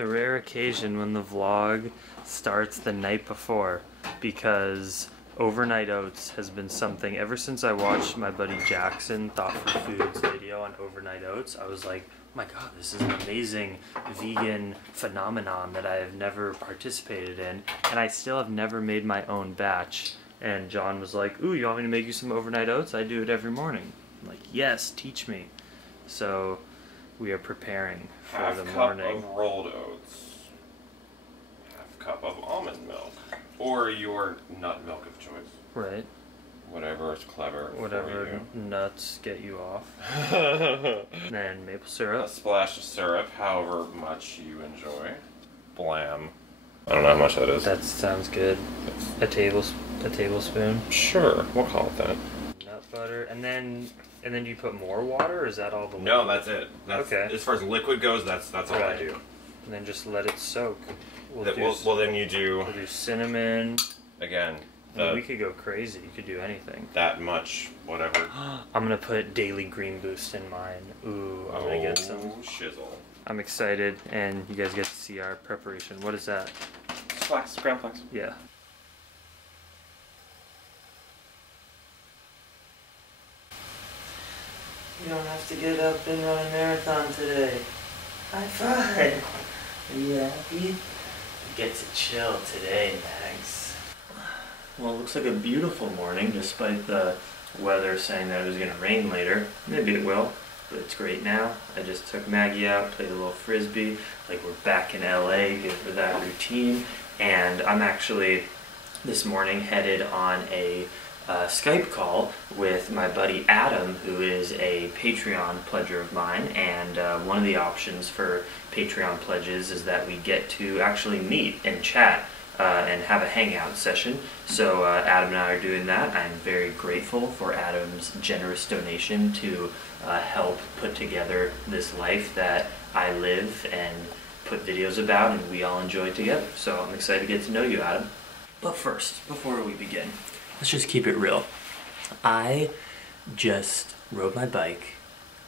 The rare occasion when the vlog starts the night before, because overnight oats has been something ever since I watched my buddy Jackson Thought for Foods video on overnight oats. I was like, oh my god, this is an amazing vegan phenomenon that I have never participated in, and I still have never made my own batch. And John was like, ooh, you want me to make you some overnight oats? I do it every morning. I'm like, yes, teach me. So we are preparing for the morning. Half cup of rolled oats, half cup of almond milk, or your nut milk of choice. Right. Whatever is clever. Whatever nuts get you off. And then maple syrup. A splash of syrup, however much you enjoy. Blam. I don't know how much that is. That sounds good. A tablespoon. Sure, we'll call it that. Nut butter, and then do you put more water, or is that all the liquid? No, that's it. That's, okay. As far as liquid goes, that's all right. I do. And then just let it soak. Well, then you do. We'll do cinnamon. Again. We could go crazy. You could do anything. That much, whatever. I'm gonna put Daily Green Boost in mine. Ooh, I'm gonna get some. Shizzle. I'm excited, and you guys get to see our preparation. What is that? Flax, ground flax. Yeah. You don't have to get up and run a marathon today. High five! Are you happy? You get to chill today, Max. Well, it looks like a beautiful morning, despite the weather saying that it was going to rain later. Maybe it will, but it's great now. I just took Maggie out, played a little frisbee, like we're back in LA, good for that routine. And I'm actually, this morning, headed on a Skype call with my buddy Adam, who is a Patreon pledger of mine, and one of the options for Patreon pledges is that we get to actually meet and chat and have a hangout session. So Adam and I are doing that. I'm very grateful for Adam's generous donation to help put together this life that I live and put videos about and we all enjoy together. So I'm excited to get to know you, Adam. But first, before we begin, let's just keep it real. I just rode my bike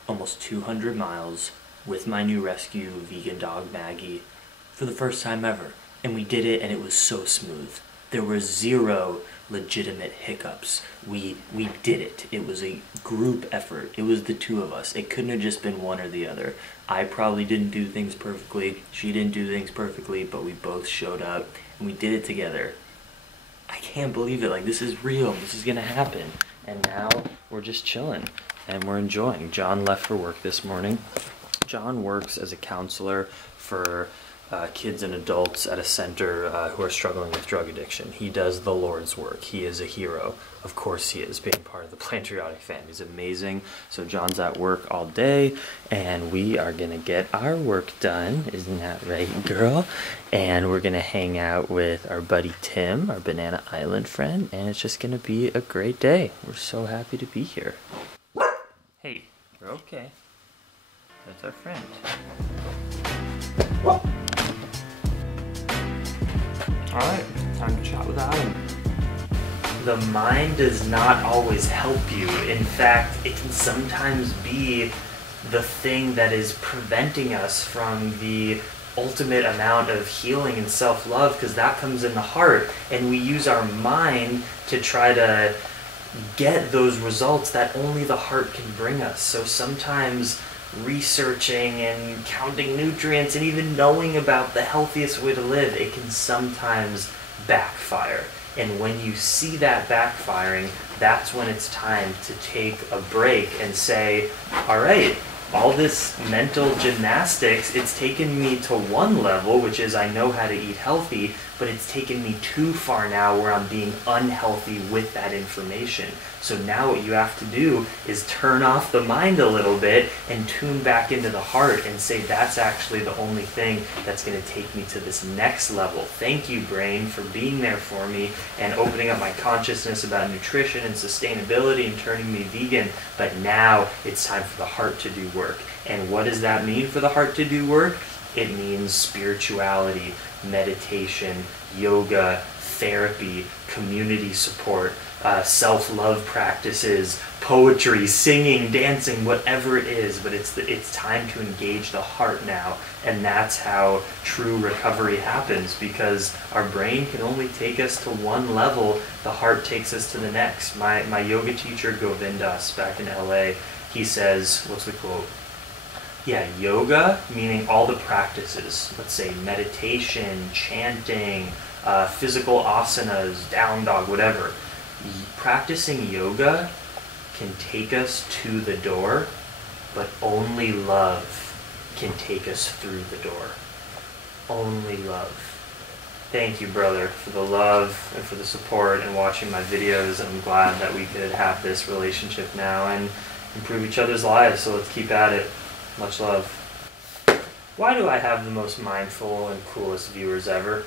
almost 200 miles with my new rescue vegan dog Maggie for the first time ever. And we did it and it was so smooth. There were zero legitimate hiccups. We did it. It was a group effort. It was the two of us. It couldn't have just been one or the other. I probably didn't do things perfectly. She didn't do things perfectly, but we both showed up and we did it together. I can't believe it. Like, this is real. This is gonna happen. And now we're just chilling and we're enjoying. John left for work this morning. John works as a counselor for kids and adults at a center who are struggling with drug addiction. He does the Lord's work. He is a hero. Of course he is, being part of the Plantriotic family. He's amazing. So John's at work all day, and we are gonna get our work done. Isn't that right, girl? And we're gonna hang out with our buddy Tim, our Banana Island friend, and it's just gonna be a great day. We're so happy to be here. Hey, you're okay. That's our friend. Alright, time to chat with Adam. The mind does not always help you. In fact, it can sometimes be the thing that is preventing us from the ultimate amount of healing and self-love, because that comes in the heart, and we use our mind to try to get those results that only the heart can bring us. So sometimes researching and counting nutrients and even knowing about the healthiest way to live, it can sometimes backfire. And when you see that backfiring, that's when it's time to take a break and say, all right, all this mental gymnastics, it's taken me to one level, which is I know how to eat healthy, but it's taken me too far now where I'm being unhealthy with that information. So now what you have to do is turn off the mind a little bit and tune back into the heart and say, that's actually the only thing that's going to take me to this next level. Thank you, brain, for being there for me and opening up my consciousness about nutrition and sustainability and turning me vegan. But now it's time for the heart to do work. And what does that mean for the heart to do work? It means spirituality, meditation, yoga, therapy, community support, self-love practices, poetry, singing, dancing, whatever it is, but it's time to engage the heart now, and that's how true recovery happens, because our brain can only take us to one level, the heart takes us to the next. My yoga teacher, Govindas, back in LA, he says, what's the quote? Yeah, yoga, meaning all the practices, let's say meditation, chanting, physical asanas, down dog, whatever. Practicing yoga can take us to the door, but only love can take us through the door. Only love. Thank you, brother, for the love and for the support and watching my videos. I'm glad that we could have this relationship now and improve each other's lives, so let's keep at it. Much love. Why do I have the most mindful and coolest viewers ever?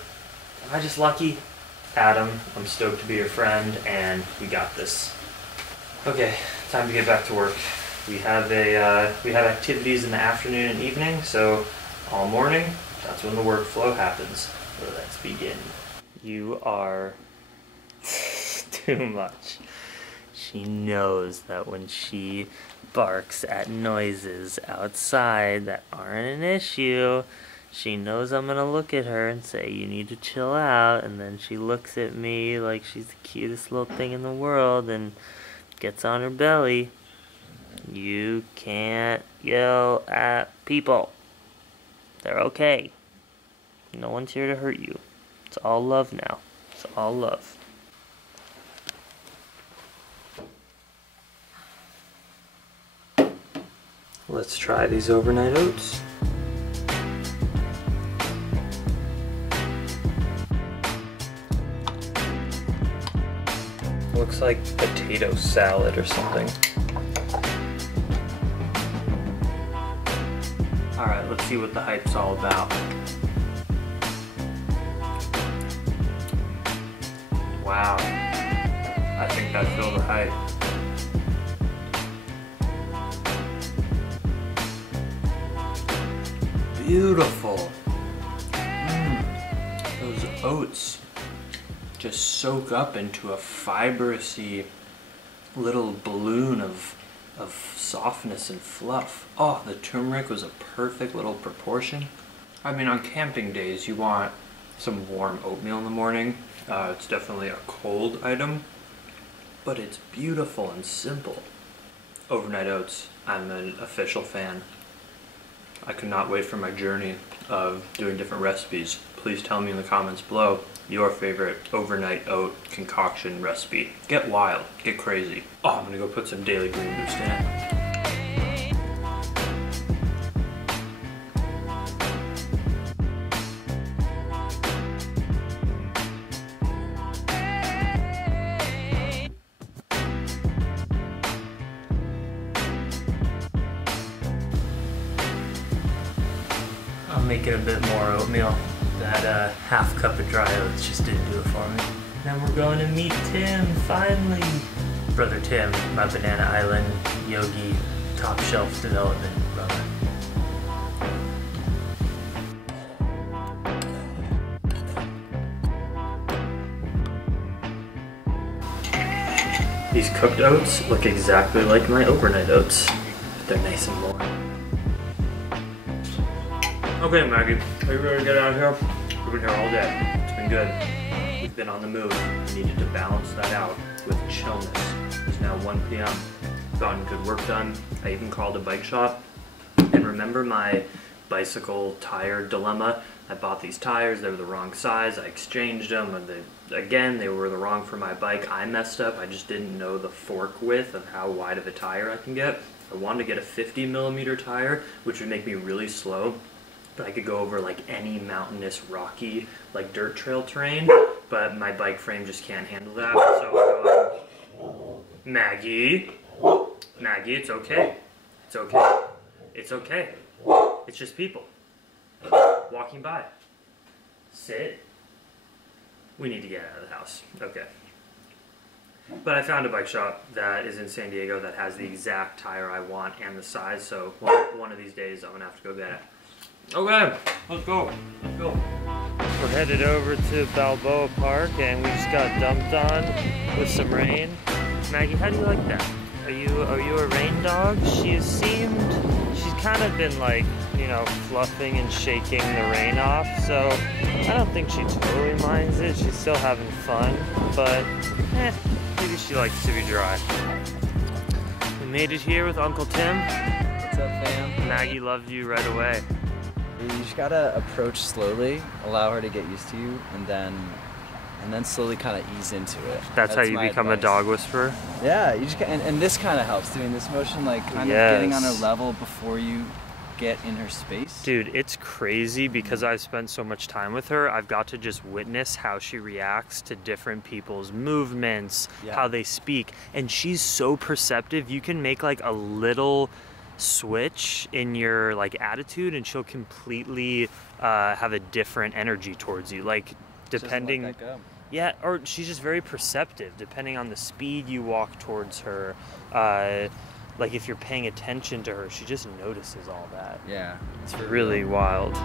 Am I just lucky? Adam, I'm stoked to be your friend, and we got this. Okay, time to get back to work. We have activities in the afternoon and evening, so all morning, that's when the workflow happens. So let's begin. You are too much. She knows that when she barks at noises outside that aren't an issue, she knows I'm gonna look at her and say, you need to chill out, and then she looks at me like she's the cutest little thing in the world and gets on her belly. You can't yell at people. They're okay. No one's here to hurt you. It's all love now. It's all love. Let's try these overnight oats. Looks like potato salad or something. Alright, let's see what the hype's all about. Wow. I think I feel the hype. Beautiful. Those oats just soak up into a fibrousy little balloon of softness and fluff. Oh, the turmeric was a perfect little proportion. I mean, on camping days, you want some warm oatmeal in the morning. It's definitely a cold item, but it's beautiful and simple. Overnight oats, I'm an official fan. I could not wait for my journey of doing different recipes. Please tell me in the comments below your favorite overnight oat concoction recipe. Get wild, get crazy. Oh, I'm gonna go put some Daily Green Boost in it. I'm making a bit more oatmeal. That half cup of dry oats just didn't do it for me. Now we're going to meet Tim, finally. Brother Tim, my Banana Island yogi top shelf development brother. These cooked oats look exactly like my overnight oats, but they're nice and warm. Okay, Maggie, are you ready to get out of here? We've been here all day. It's been good. We've been on the move. We needed to balance that out with chillness. It's now 1 p.m. Gotten good work done. I even called a bike shop. And remember my bicycle tire dilemma? I bought these tires, they were the wrong size. I exchanged them, and they were the wrong for my bike. I messed up. I just didn't know the fork width of how wide of a tire I can get. I wanted to get a 50mm tire, which would make me really slow. But I could go over like any mountainous, rocky, like dirt trail terrain, but my bike frame just can't handle that. So Maggie, it's okay. It's okay. It's okay. It's just people walking by. Sit. We need to get out of the house. Okay. But I found a bike shop that is in San Diego that has the exact tire I want and the size, so one of these days I'm gonna have to go get it. Okay, let's go. Let's go. We're headed over to Balboa Park and we just got dumped on with some rain. Maggie, how do you like that? Are you a rain dog? She's kind of been like, you know, fluffing and shaking the rain off, so I don't think she totally minds it. She's still having fun, but maybe she likes to be dry. We made it here with Uncle Tim. What's up, fam? Maggie loved you right away. You just gotta approach slowly, allow her to get used to you, and then slowly kind of ease into it. That's how you become a dog whisperer? Yeah, you just and this kind of helps, doing this motion, like kind of getting on her level before you get in her space. Dude, it's crazy because I've spent so much time with her. I've got to just witness how she reacts to different people's movements, how they speak, and she's so perceptive. You can make like a little switch in your like attitude and she'll completely have a different energy towards you, like depending. Just let that go. Yeah, or she's just very perceptive depending on the speed you walk towards her. Like if you're paying attention to her, she just notices all that. Yeah, it's really wild.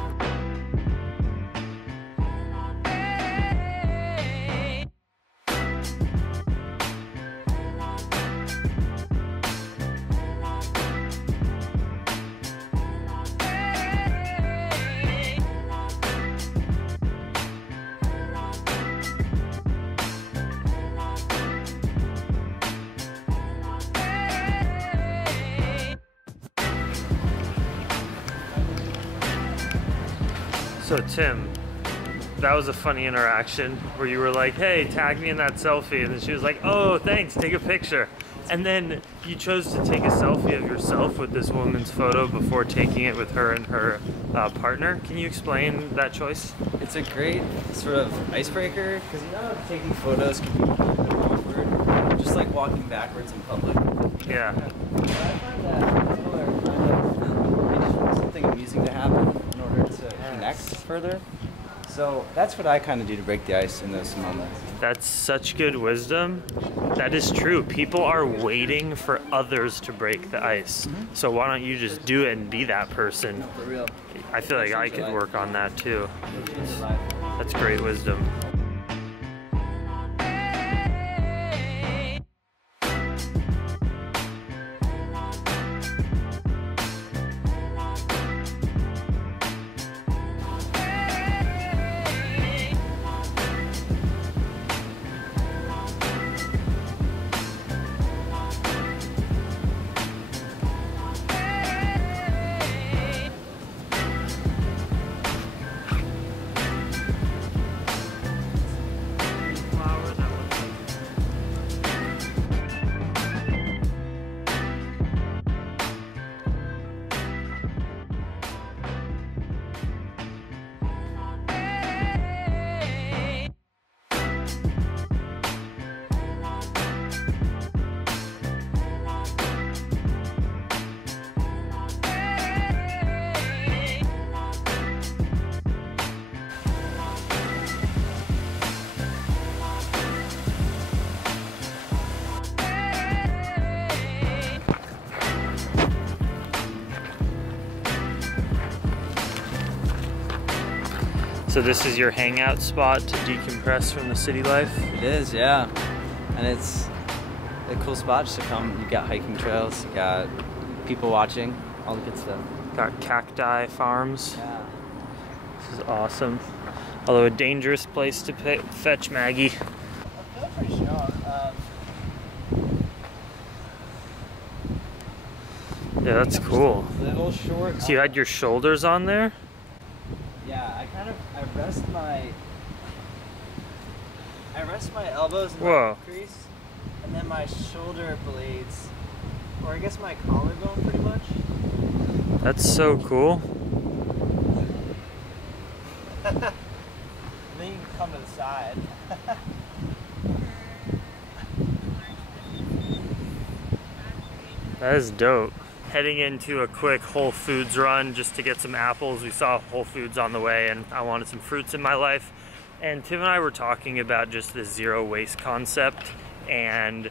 So Tim, that was a funny interaction where you were like, hey, tag me in that selfie. And then she was like, oh, thanks, take a picture. And then you chose to take a selfie of yourself with this woman's photo before taking it with her and her partner. Can you explain that choice? It's a great sort of icebreaker, because you know taking photos can be a little bit awkward, just like walking backwards in public. Yeah. But I find that people are kind of, they just want something amusing to happen in order to connect further. So that's what I kind of do to break the ice in those moments. That's such good wisdom. That is true. People are waiting for others to break the ice. So why don't you just do it and be that person? No, for real. I feel like I could work on that too. That's great wisdom. So this is your hangout spot to decompress from the city life? It is, yeah. And it's a cool spot just to come. You got hiking trails, you got people watching, all the good stuff. Got cacti farms. Yeah. This is awesome. Although a dangerous place to fetch Maggie. I feel pretty strong. Yeah, that's cool. A little short. So you had your shoulders on there? Yeah, I rest my elbows in my crease, and then my shoulder blades, or I guess my collarbone pretty much. That's so cool. Then you can come to the side. That is dope. Heading into a quick Whole Foods run just to get some apples. We saw Whole Foods on the way and I wanted some fruits in my life. And Tim and I were talking about just the zero waste concept and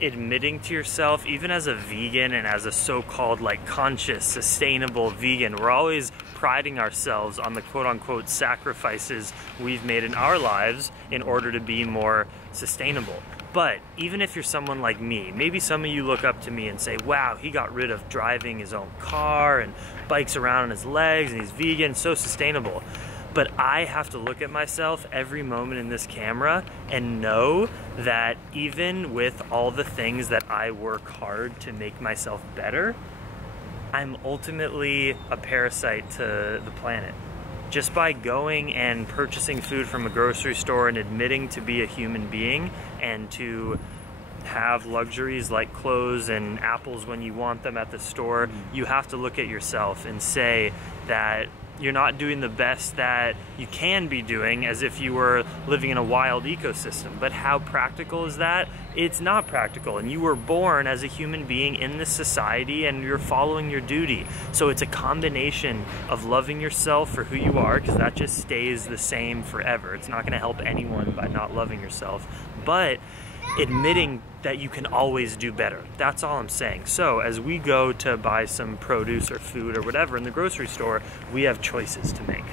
admitting to yourself, even as a vegan and as a so-called like conscious, sustainable vegan, we're always priding ourselves on the quote-unquote sacrifices we've made in our lives in order to be more sustainable. But even if you're someone like me, maybe some of you look up to me and say, wow, he got rid of driving his own car and bikes around on his legs and he's vegan, so sustainable. But I have to look at myself every moment in this camera and know that even with all the things that I work hard to make myself better, I'm ultimately a parasite to the planet. Just by going and purchasing food from a grocery store and admitting to be a human being and to have luxuries like clothes and apples when you want them at the store, you have to look at yourself and say that you're not doing the best that you can be doing as if you were living in a wild ecosystem. But how practical is that? It's not practical, and you were born as a human being in this society and you're following your duty. So it's a combination of loving yourself for who you are, because that just stays the same forever. It's not gonna help anyone by not loving yourself, but admitting that you can always do better. That's all I'm saying. So as we go to buy some produce or food or whatever in the grocery store, we have choices to make.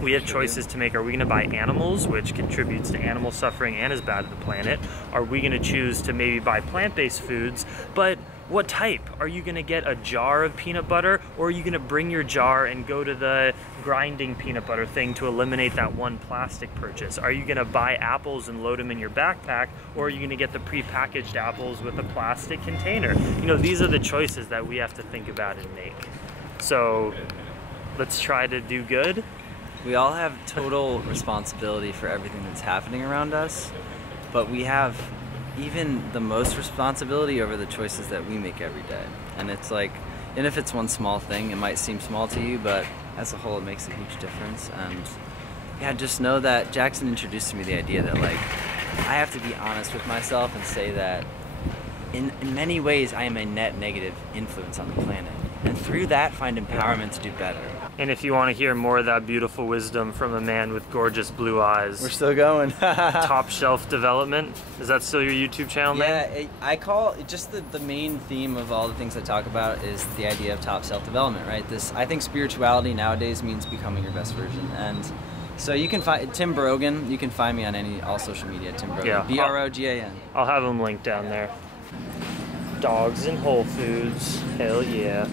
We have choices to make. Are we gonna buy animals, which contributes to animal suffering and is bad to the planet? Are we gonna choose to maybe buy plant-based foods, but what type? Are you gonna get a jar of peanut butter, or are you gonna bring your jar and go to the grinding peanut butter thing to eliminate that one plastic purchase? Are you gonna buy apples and load them in your backpack, or are you gonna get the pre-packaged apples with a plastic container? You know, these are the choices that we have to think about and make. So let's try to do good. We all have total responsibility for everything that's happening around us, but we have even the most responsibility over the choices that we make every day. And it's like, and if it's one small thing, it might seem small to you, but as a whole it makes a huge difference. And yeah, just know that Jackson introduced to me the idea that like I have to be honest with myself and say that in many ways I am a net negative influence on the planet, and through that find empowerment to do better. And if you want to hear more of that beautiful wisdom from a man with gorgeous blue eyes, We're still going. Top Shelf Development, is that still your YouTube channel name? Yeah, I call it just the main theme of all the things I talk about is the idea of top self-development, right? I think spirituality nowadays means becoming your best version. And so you can find Tim Brogan, you can find me on all social media, Tim Brogan, Yeah, B-R-O-G-A-N. I'll have them linked down there. Dogs in Whole Foods, hell yeah.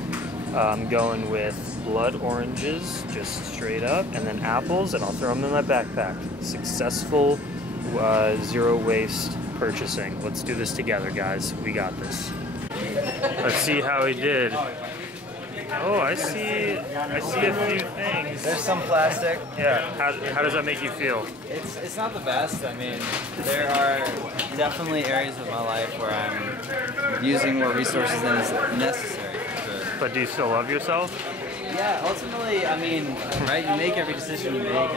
I'm going with blood oranges, just straight up, and then apples, and I'll throw them in my backpack. Successful zero waste purchasing. Let's do this together, guys. We got this. Let's see how he did. Oh, I see a few things. There's some plastic. Yeah, how does that make you feel? It's not the best. I mean, there are definitely areas of my life where I'm using more resources than is necessary. But do you still love yourself? Yeah, ultimately, I mean, right, you make every decision you make.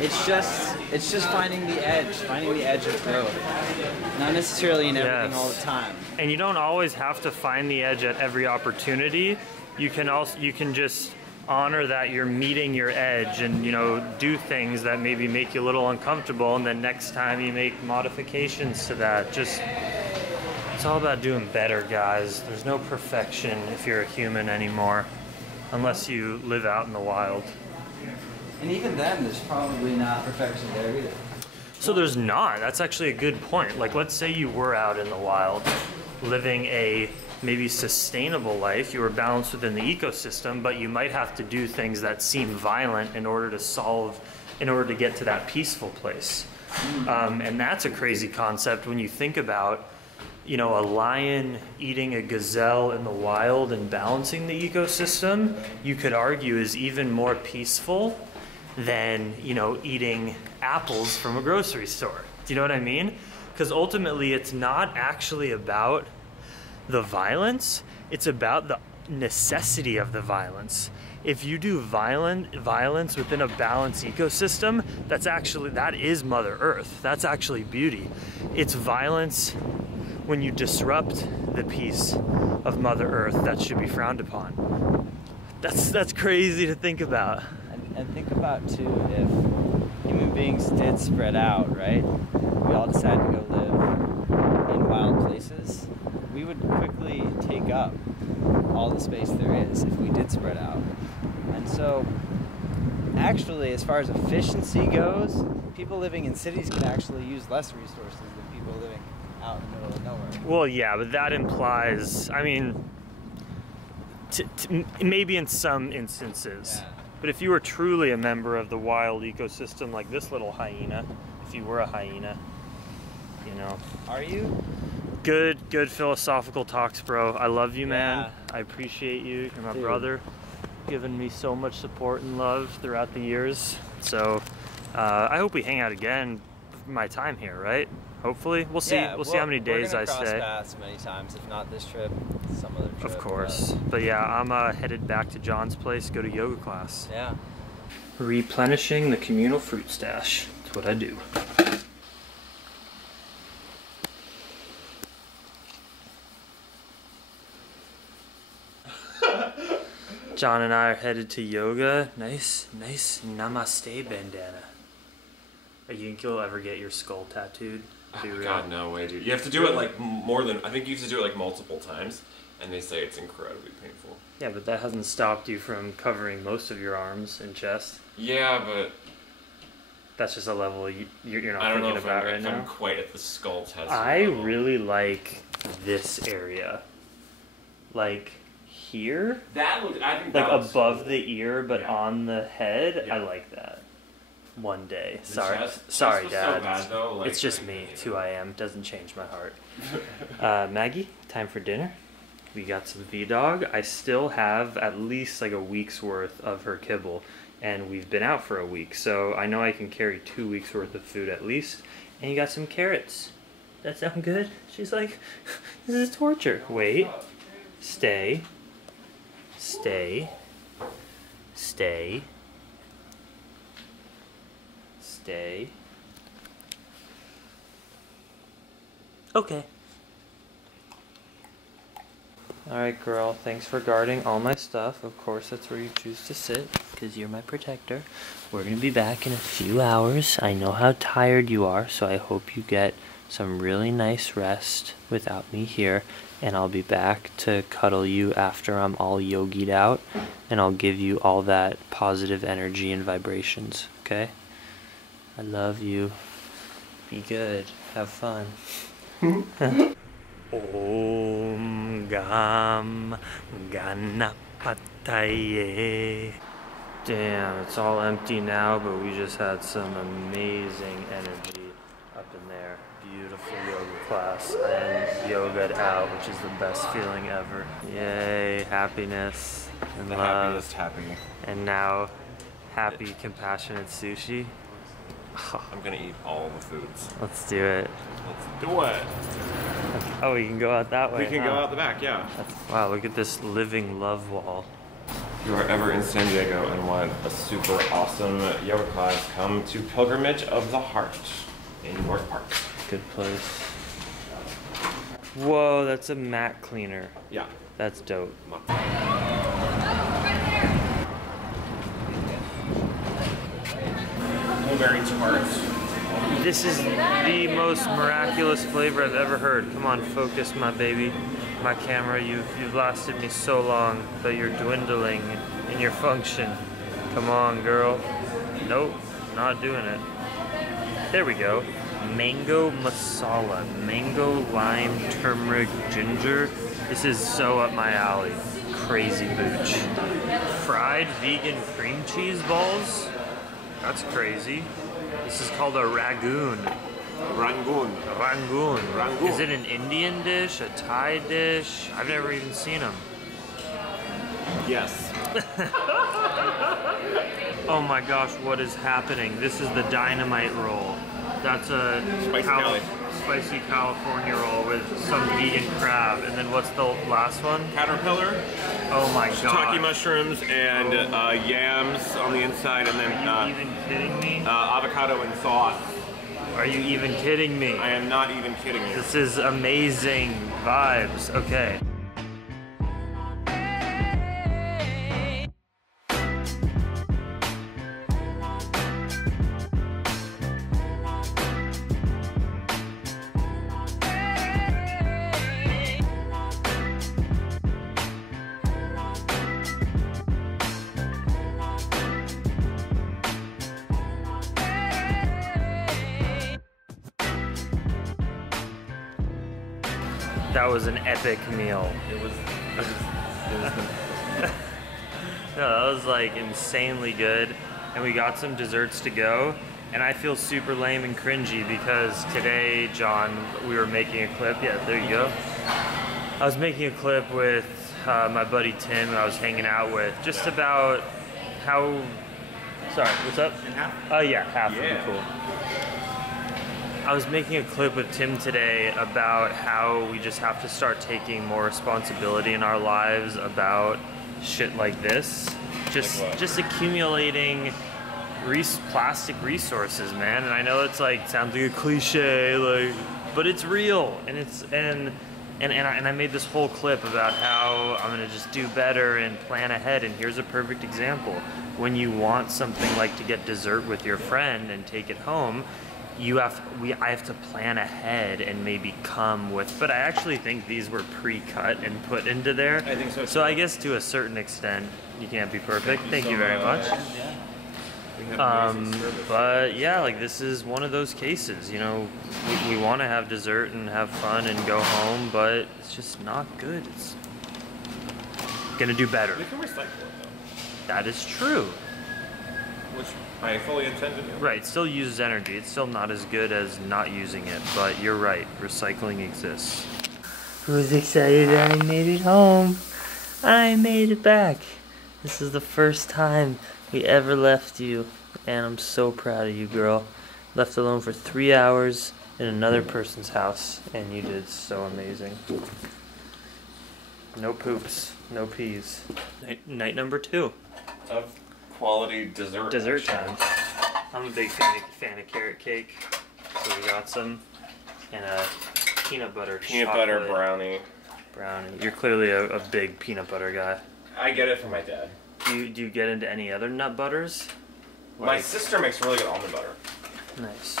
It's just finding the edge of growth. Not necessarily in everything all the time. And you don't always have to find the edge at every opportunity. You can just honor that you're meeting your edge and, you know, do things that maybe make you a little uncomfortable, and then next time you make modifications to that. It's all about doing better, guys. There's no perfection if you're a human anymore, unless you live out in the wild. And even then, there's probably not perfection there either. So there's not. That's actually a good point. Like, let's say you were out in the wild, living a maybe sustainable life. You were balanced within the ecosystem, but you might have to do things that seem violent in order to get to that peaceful place. And that's a crazy concept when you think about, you know, a lion eating a gazelle in the wild and balancing the ecosystem, you could argue is even more peaceful than, you know, eating apples from a grocery store. Do you know what I mean? Because ultimately it's not actually about the violence, it's about the necessity of the violence. If you do violence within a balanced ecosystem, that is Mother Earth. That's actually beauty. It's violence when you disrupt the peace of Mother Earth that should be frowned upon. That's crazy to think about. And think about too, if human beings did spread out, right? We all decided to go live in wild places, we would quickly take up all the space there is if we did spread out. And so, actually, as far as efficiency goes, people living in cities can actually use less resources than people living out in the middle of nowhere. Well, yeah, but that implies, I mean, maybe in some instances. Yeah. But if you were truly a member of the wild ecosystem, like this little hyena, if you were a hyena, you know. Are you? Good philosophical talks, bro. I love you, Yeah. man. I appreciate you. You're my brother. Given me so much support and love throughout the years. So I hope we hang out again for my time here, right? Hopefully. We'll see. Yeah, we'll see how many days I We're gonna stay. cross paths many times, if not this trip, some other trip. Of course. But yeah, I'm headed back to John's place, go to yoga class. Yeah. Replenishing the communal fruit stash. That's what I do. John and I are headed to yoga. Nice namaste bandana. You think you'll ever get your skull tattooed? Oh, God, no way, dude. You have to do it like more than, I think you have to do it like multiple times, and they say it's incredibly painful. Yeah, but that hasn't stopped you from covering most of your arms and chest. Yeah, but that's just a level you're not I don't thinking know if about I'm, right if now. I'm quite at the skull tattoo I level. really like this area. Like here? That look, I think Like that looks above cool. the ear, but Yeah. on the head. Yeah. I like that. One day. The Sorry, chest sorry, was Dad. So bad, though. Like, It's just like, me. you It's who know. I am. Doesn't change my heart. Maggie, time for dinner. We got some V-Dog. I still have at least like a week's worth of her kibble, and we've been out for a week, so I know I can carry 2 weeks worth of food at least. And you got some carrots. That sound good? She's like, this is torture. Wait. Stay. Stay. Stay. Stay. Okay. Alright, girl. Thanks for guarding all my stuff. Of course, that's where you choose to sit, because you're my protector. We're going to be back in a few hours. I know how tired you are, so I hope you get some really nice rest without me here. And I'll be back to cuddle you after I'm all yogied out. And I'll give you all that positive energy and vibrations, okay? I love you. Be good. Have fun. Om Gam Ganapataye. Damn, it's all empty now, but we just had some amazing energy up in there. Beautiful yoga class and yoga'd out, which is the best feeling ever. Yay, happiness and The love. happiest happy. And now, happy, compassionate sushi. I'm gonna eat all the foods. Let's do it. Let's do it. Oh, we can go out that way. We can go out the back, yeah. Wow, look at this living love wall. If you are ever in San Diego and want a super awesome yoga class, come to Pilgrimage of the Heart in North Park. Good place. Whoa, that's a mat cleaner. Yeah. That's dope. Blueberry tart. This is the most miraculous flavor I've ever heard. Come on, focus, my baby. My camera, you've lasted me so long, but you're dwindling in your function. Come on, girl. Nope, not doing it. There we go. Mango masala. Mango, lime, turmeric, ginger. This is so up my alley. Crazy booch. Fried vegan cream cheese balls? That's crazy. This is called a ragoon. Rangoon. Rangoon. Rangoon. Is it an Indian dish? A Thai dish? I've never even seen them. Yes. Oh my gosh, what is happening? This is the dynamite roll. That's a spicy California roll with some vegan crab. And then what's the last one? Caterpillar. Oh my Shiitake god. mushrooms and yams on the inside, and then Are you even kidding me? avocado and sauce. Are you even kidding me? I am not even kidding you. This is amazing vibes. Okay. That was an epic meal. It was No, that was like insanely good. And we got some desserts to go. And I feel super lame and cringy because today, John, we were making a clip. Yeah, there you go. I was making a clip with my buddy Tim, who I was hanging out with, just about how. Sorry, what's up? In half? Oh yeah, half would be Yeah. cool. I was making a clip with Tim today about how we just have to start taking more responsibility in our lives about shit like this. Just Like what? just accumulating plastic resources, man. And I know it's like sounds like a cliche, like, but it's real. And it's and I made this whole clip about how I'm gonna just do better and plan ahead. And here's a perfect example: when you want something like to get dessert with your friend and take it home, I have to plan ahead and maybe come with. But I actually think these were pre-cut and put into there. I think so, So too. I guess to a certain extent, you can't be perfect. Thank you very much. We had amazing service. But yeah, like this is one of those cases, you know, we want to have dessert and have fun and go home, but it's just not good. It's gonna do better. We can recycle it though, That is true. which I fully intend to do. Right, it still uses energy. It's still not as good as not using it, but you're right, recycling exists. Who's excited that I made it home? I made it back. This is the first time we ever left you, and I'm so proud of you, girl. Left alone for 3 hours in another person's house, and you did so amazing. No poops, no peas. Night number 2. Of quality dessert. Dessert actually. time. I'm a big fan of carrot cake, so we got some, and a peanut butter Peanut butter chocolate brownie. brownie. You're clearly a big peanut butter guy. I get it from my dad. Do you get into any other nut butters? My sister makes really good almond butter. Nice.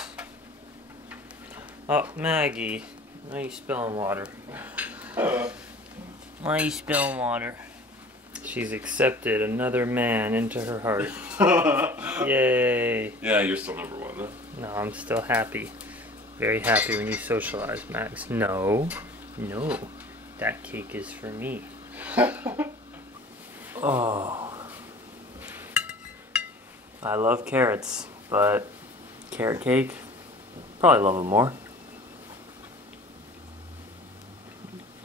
Oh, Maggie, why are you spilling water? Why are you spilling water? She's accepted another man into her heart. Yay. Yeah, you're still number 1 though. No, I'm still happy. Very happy when you socialize, Max. No. No. That cake is for me. Oh. I love carrots, but carrot cake, probably love them more.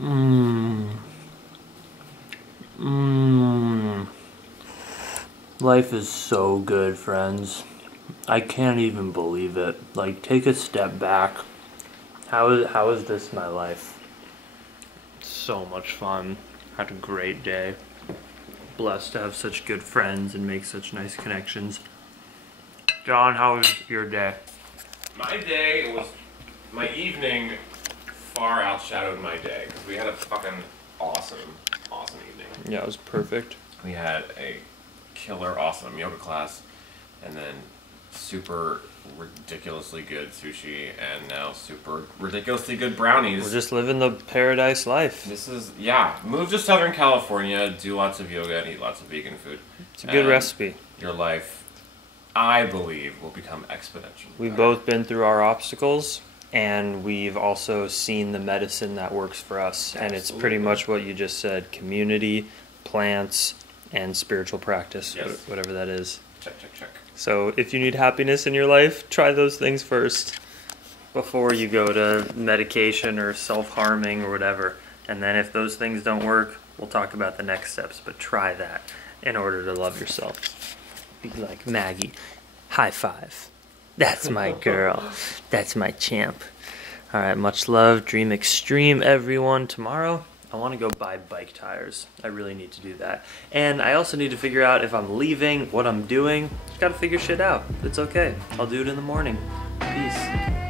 Mmm. Mmm. Life is so good, friends. I can't even believe it. Like, take a step back. How is this my life? So much fun. Had a great day. Blessed to have such good friends and make such nice connections. John, how was your day? My day was, my evening far outshadowed my day because we had a fucking awesome evening. Yeah, it was perfect. We had a killer awesome yoga class and then super ridiculously good sushi and now super ridiculously good brownies. We're just living the paradise life. This is, yeah, move to Southern California, do lots of yoga and eat lots of vegan food. It's a good And recipe. Your life, I believe, will become exponential. We've both been through our obstacles, and we've also seen the medicine that works for us. And it's pretty much what you just said: community, plants, and spiritual practice, Yes. whatever that is. Check, check, check. So if you need happiness in your life, try those things first before you go to medication or self-harming or whatever. And then if those things don't work, we'll talk about the next steps. But try that in order to love yourself. Be like Maggie. High five. That's my girl. That's my champ. All right, much love. Dream extreme, everyone. Tomorrow, I want to go buy bike tires. I really need to do that. And I also need to figure out if I'm leaving, what I'm doing. Just got to figure shit out. It's okay. I'll do it in the morning. Peace.